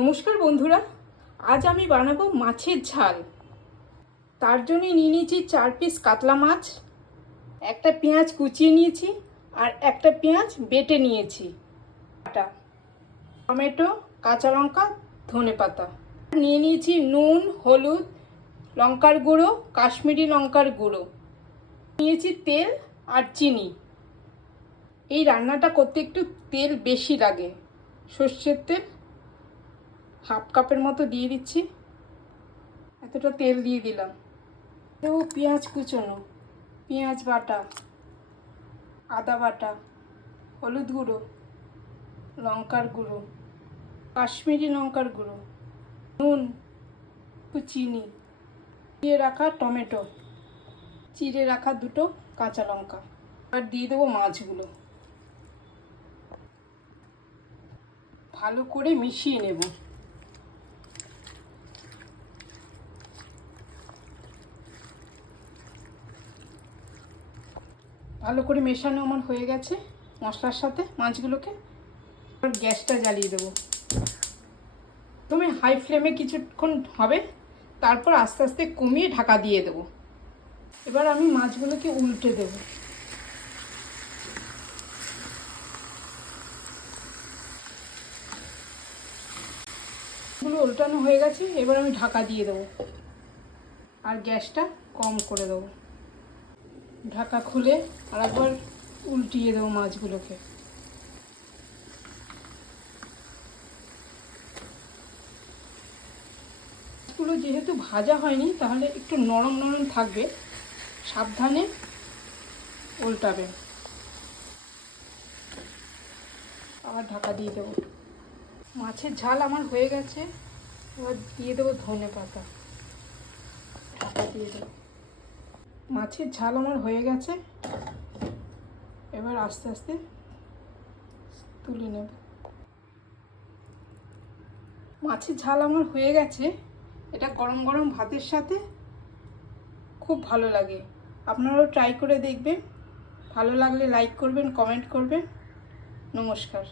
নমস্কার বন্ধুরা, আজ আমি বানাবো মাছের ঝাল। তার জন্য নিয়ে নিয়েছি 4 পিস কাতলা মাছ, একটা পেঁয়াজ কুচিয়ে নিয়েছি আর একটা পেঁয়াজ বেটে নিয়েছি, টমেটো, কাঁচা লঙ্কা, ধনেপাতা। নিয়ে নিয়েছি নুন, হলুদ, লঙ্কার গুঁড়ো, কাশ্মীরি লঙ্কার গুঁড়ো, নিয়েছি তেল আর চিনি। এই রান্নাটা করতে একটু তেল বেশি লাগে, সর্ষের তেল হাফ কাপের মতো দিয়ে দিচ্ছি। এতটা তেল দিয়ে দিলাম। দেবো পেঁয়াজ কুচোনো, পেঁয়াজ বাটা, আদা বাটা, হলুদ গুঁড়ো, লঙ্কার গুঁড়ো, কাশ্মীরি লঙ্কার গুঁড়ো, নুন, একটু চিনি, দিয়ে রাখা টমেটো, চিড়ে রাখা 2টো কাঁচা লঙ্কা। আর দিয়ে দেবো মাছগুলো, ভালো করে মিশিয়ে নেব। ভালো করে মেশানো আমার হয়ে গেছে মশলার সাথে মাছগুলোকে। আর গ্যাসটা জ্বালিয়ে দেবো। প্রথমে হাই ফ্লেমে কিছুক্ষণ হবে, তারপর আস্তে আস্তে কমিয়ে ঢাকা দিয়ে দেবো। এবার আমি মাছগুলোকে উল্টে দেব। উল্টানো হয়ে গেছে, এবার আমি ঢাকা দিয়ে দেবো আর গ্যাসটা কম করে দেবো। ঢাকা খুলে আর একবার উল্টিয়ে দেবো মাছগুলোকে। মাছগুলো যেহেতু ভাজা হয়নি, তাহলে একটু নরম নরম থাকবে, সাবধানে উল্টাবেন। আবার ঢাকা দিয়ে দেবো। মাছের ঝাল আমার হয়ে গেছে, এবার দিয়ে দেবো ধনেপাতা। ঢাকা দিয়ে দেবো। মাছের ঝাল আমার হয়ে গেছে, এবার আস্তে আস্তে তুলে নেব। মাছের ঝাল আমার হয়ে গেছে, এটা গরম গরম ভাতের সাথে খুব ভালো লাগে। আপনারাও ট্রাই করে দেখবেন। ভালো লাগলে লাইক করবেন, কমেন্ট করবেন। নমস্কার।